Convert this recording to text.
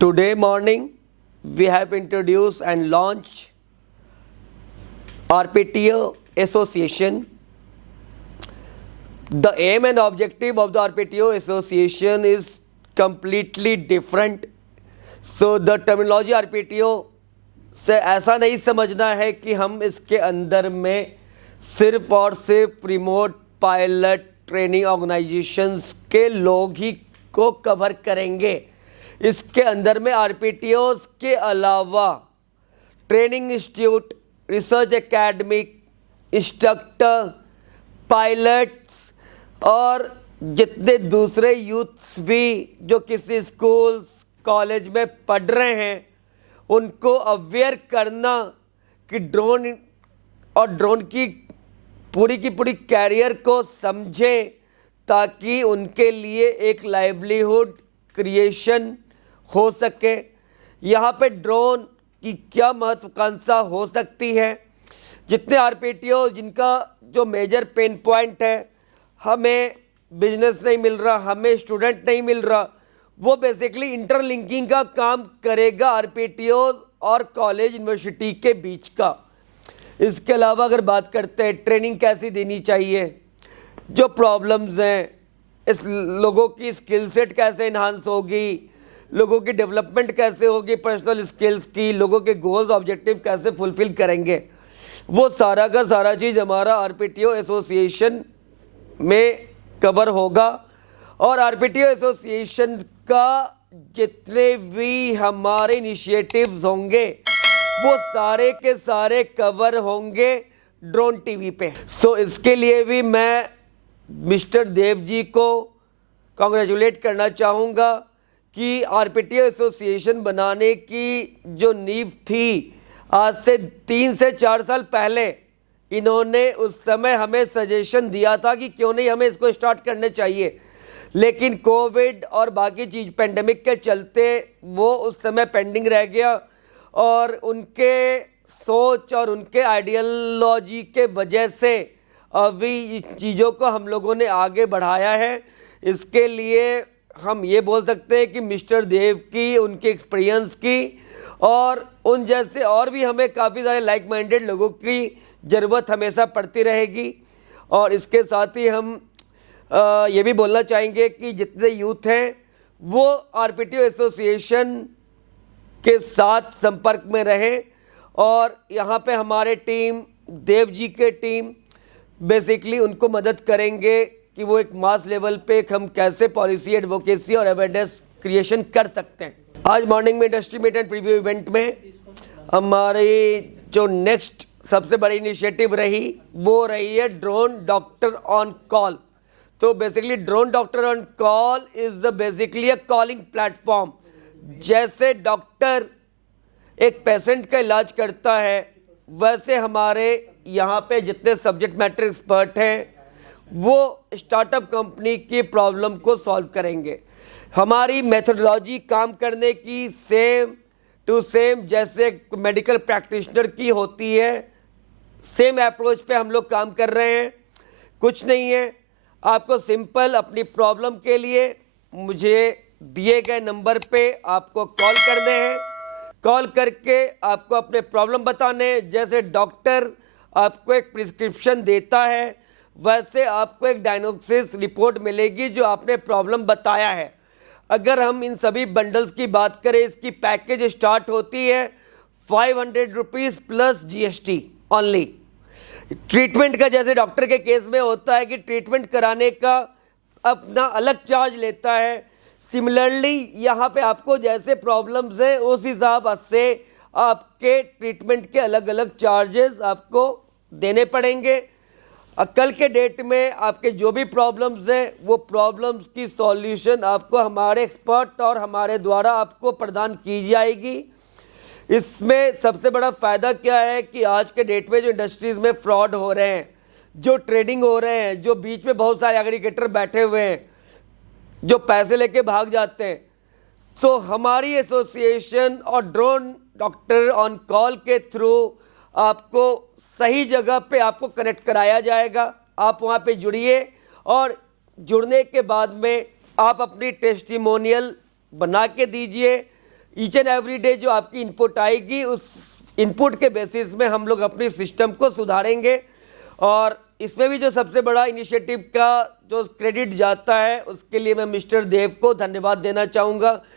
Today morning, we have introduced and launched RPTO Association. The aim and objective of the RPTO Association is completely different. So the terminology RPTO से ऐसा नहीं समझना है कि हम इसके अंदर में सिर्फ और सिर्फ रिमोट पायलट ट्रेनिंग ऑर्गेनाइजेशंस के लोग ही को कवर करेंगे। इसके अंदर में आरपीटीओस के अलावा training institute, research academic, instructor, pilots और जितने दूसरे यूथ्स भी जो किसी स्कूल्स कॉलेज में पढ़ रहे हैं उनको अवेयर करना कि ड्रोन और ड्रोन की पूरी कैरियर को समझें ताकि उनके लिए एक लाइवलीहुड क्रिएशन हो सके। यहाँ पे ड्रोन की क्या महत्वाकांक्षा हो सकती है, जितने आरपीटीओ जिनका जो मेजर पेन पॉइंट है, हमें बिजनेस नहीं मिल रहा, हमें स्टूडेंट नहीं मिल रहा, वो बेसिकली इंटरलिंकिंग का काम करेगा आरपीटीओ और कॉलेज यूनिवर्सिटी के बीच का। इसके अलावा अगर बात करते हैं ट्रेनिंग कैसी देनी चाहिए, जो प्रॉब्लम्स हैं, इस लोगों की स्किल सेट कैसे इन्हांस होगी, लोगों की डेवलपमेंट कैसे होगी, पर्सनल स्किल्स की, लोगों के गोल्स ऑब्जेक्टिव कैसे फुलफिल करेंगे, वो सारा का सारा चीज़ हमारा आरपीटीओ एसोसिएशन में कवर होगा। और आरपीटीओ एसोसिएशन का जितने भी हमारे इनिशिएटिव्स होंगे वो सारे के सारे कवर होंगे ड्रोन टीवी पे। सो इसके लिए भी मैं मिस्टर देव जी को कॉन्ग्रेचुलेट करना चाहूँगा कि आरपीटीओ एसोसिएशन बनाने की जो नींव थी आज से 3 से 4 साल पहले इन्होंने उस समय हमें सजेशन दिया था कि क्यों नहीं हमें इसको स्टार्ट करने चाहिए, लेकिन कोविड और बाकी चीज़ पेंडेमिक के चलते वो उस समय पेंडिंग रह गया और उनके सोच और उनके आइडियोलॉजी के वजह से अभी इस चीज़ों को हम लोगों ने आगे बढ़ाया है। इसके लिए हम ये बोल सकते हैं कि मिस्टर देव की, उनके एक्सपीरियंस की और उन जैसे और भी हमें काफ़ी सारे लाइक माइंडेड लोगों की ज़रूरत हमेशा पड़ती रहेगी। और इसके साथ ही हम ये भी बोलना चाहेंगे कि जितने यूथ हैं वो आरपीटीओ एसोसिएशन के साथ संपर्क में रहें। और यहाँ पे हमारे टीम, देव जी के टीम बेसिकली उनको मदद करेंगे कि वो एक मास लेवल पे हम कैसे पॉलिसी एडवोकेसी और अवेयरनेस क्रिएशन कर सकते हैं। आज मॉर्निंग में industry meet and preview event में हमारी जो नेक्स्ट सबसे बड़ी इनिशिएटिव रही वो रही है ड्रोन डॉक्टर ऑन कॉल। तो basically drone doctor on call is basically a calling platform. जैसे डॉक्टर एक पेशेंट का इलाज करता है वैसे हमारे यहाँ पे जितने सब्जेक्ट मैटर एक्सपर्ट हैं वो स्टार्टअप कंपनी की प्रॉब्लम को सॉल्व करेंगे। हमारी मेथोडोलॉजी काम करने की सेम टू सेम जैसे मेडिकल प्रैक्टिशनर की होती है, सेम अप्रोच पे हम लोग काम कर रहे हैं। कुछ नहीं है, आपको सिंपल अपनी प्रॉब्लम के लिए मुझे दिए गए नंबर पे आपको कॉल करने हैं। कॉल करके आपको अपने प्रॉब्लम बताने, जैसे डॉक्टर आपको एक प्रिस्क्रिप्शन देता है वैसे आपको एक डायग्नोसिस रिपोर्ट मिलेगी जो आपने प्रॉब्लम बताया है। अगर हम इन सभी बंडल्स की बात करें, इसकी पैकेज स्टार्ट होती है 500 rupees plus GST only. Treatment का जैसे डॉक्टर के केस में होता है कि ट्रीटमेंट कराने का अपना अलग चार्ज लेता है, सिमिलरली यहाँ पे आपको जैसे प्रॉब्लम्स हैं उस हिसाब से आपके ट्रीटमेंट के अलग अलग चार्जेस आपको देने पड़ेंगे। कल के डेट में आपके जो भी प्रॉब्लम्स हैं वो प्रॉब्लम्स की सॉल्यूशन आपको हमारे एक्सपर्ट और हमारे द्वारा आपको प्रदान की जाएगी। इसमें सबसे बड़ा फ़ायदा क्या है कि आज के डेट में जो इंडस्ट्रीज़ में फ्रॉड हो रहे हैं, जो ट्रेडिंग हो रहे हैं, जो बीच में बहुत सारे एग्रीगेटर बैठे हुए हैं जो पैसे लेके भाग जाते हैं, सो हमारी एसोसिएशन और ड्रोन डॉक्टर ऑन कॉल के थ्रू आपको सही जगह पे आपको कनेक्ट कराया जाएगा। आप वहाँ पे जुड़िए और जुड़ने के बाद में आप अपनी टेस्टिमोनियल बना के दीजिए ईच एंड एवरी डे जो आपकी इनपुट आएगी उस इनपुट के बेसिस में हम लोग अपने सिस्टम को सुधारेंगे। और इसमें भी जो सबसे बड़ा इनिशिएटिव का जो क्रेडिट जाता है उसके लिए मैं मिस्टर देव को धन्यवाद देना चाहूँगा